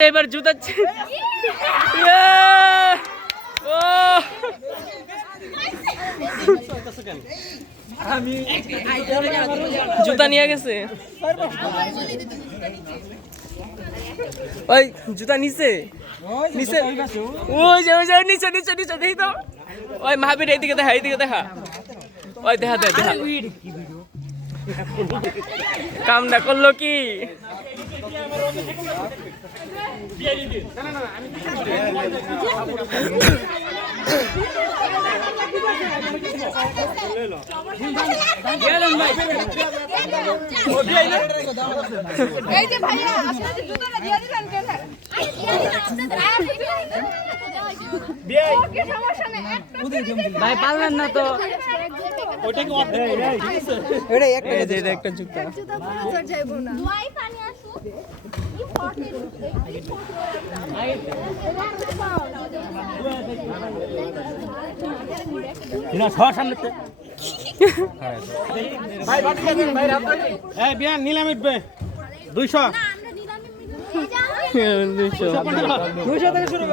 এবার জুতা জুতা নিয়ে গেছে ওই জুতা নিচে নিচে ওই যে নিচে নিচে নিচে দেখি তো ওই মাহাবীর এইদিকে দেখা ওই দেখা কামটা করলো কি ভাই পারলেন না তো একটা জুতা নিলাম 200 200 থেকে শুরু